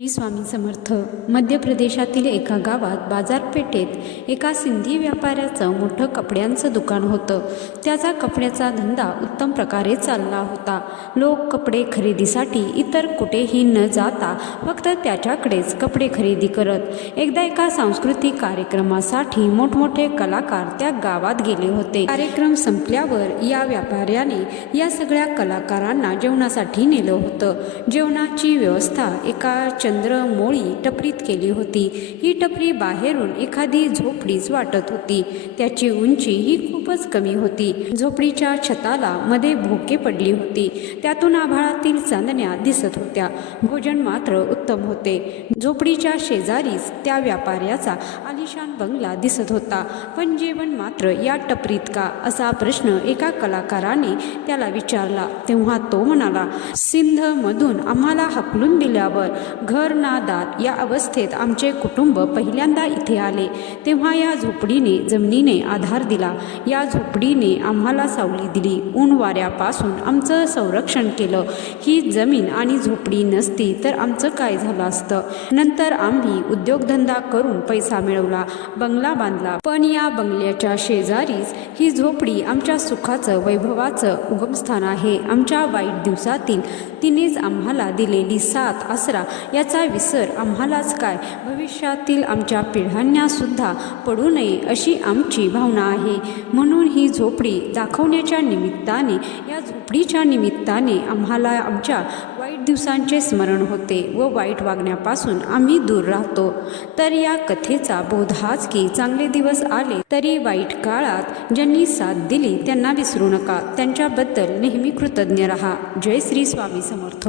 श्री स्वामी समर्थ. मध्य प्रदेशातील एका गावात बाजारपेठेत एका सिंधी व्यापाऱ्याचं मोठं कपड्यांचं दुकान होतं. त्याचा कपड्याचा धंदा उत्तम प्रकारे चालला होता. लोक कपडे खरेदीसाठी इतर कुठेही न जाता फक्त त्याच्याकडेच कपडे खरेदी करत. एकदा एका सांस्कृतिक कार्यक्रमासाठी मोठमोठे कलाकार त्या गावात गेले होते. कार्यक्रम संपल्यावर या व्यापाऱ्याने या सगळ्या कलाकारांना जेवणासाठी नेलं होतं. जेवणाची व्यवस्था एका चंद्रमोळी टपरीत केली होती. ही टपरी बाहेरून एखादी झोपडीच वाटत होती. त्याची उंची ही खूपच कमी होती. झोपडीच्या छताला मध्ये भोके पडली होती. त्यातून आभाळातील चांदण्या दिसत होत्या. भोजन मात्र उत्तम होते. झोपडीच्या शेजारीच त्या व्यापाऱ्याचा आलिशान बंगला दिसत होता. पण जेवण मात्र या टपरीत का, असा प्रश्न एका कलाकाराने त्याला विचारला. तेव्हा तो म्हणाला, सिंधमधून आम्हाला हकलून दिल्यावर घर ना दार या अवस्थेत आमचे कुटुंब पहिल्यांदा इथे आले. तेव्हा या झोपडीने जमिनीने आधार दिला. या झोपडीने आम्हाला सावली दिली. ऊन वाऱ्यापासून आमचं संरक्षण केलं. ही जमीन आणि झोपडी नसती तर आमचं काय झालं असतं. नंतर आम्ही उद्योगधंदा करून पैसा मिळवला, बंगला बांधला. पण या बंगल्याच्या शेजारीच ही झोपडी आमच्या सुखाचं, वैभवाचं उगमस्थान आहे. आमच्या वाईट दिवसातील तिनेच आम्हाला दिलेली साथ, आसरा याचा विसर आम्हालाच काय, भविष्यातील आमच्या पिढ्यांना सुद्धा पडू नये अशी आमची भावना आहे. म्हणून ही झोपडी दाखवण्याच्या निमित्ताने, या झोपडीच्या निमित्ताने आम्हाला आमच्या वाईट दिवसांचे स्मरण होते व वाईट वागण्यापासून आम्ही दूर राहतो. तर या कथेचा बोध हाच की चांगले दिवस आले तरी वाईट काळात ज्यांनी साथ दिली त्यांना विसरू नका. त्यांच्याबद्दल नेहमी कृतज्ञ रहा. जय श्री स्वामी समर्थ.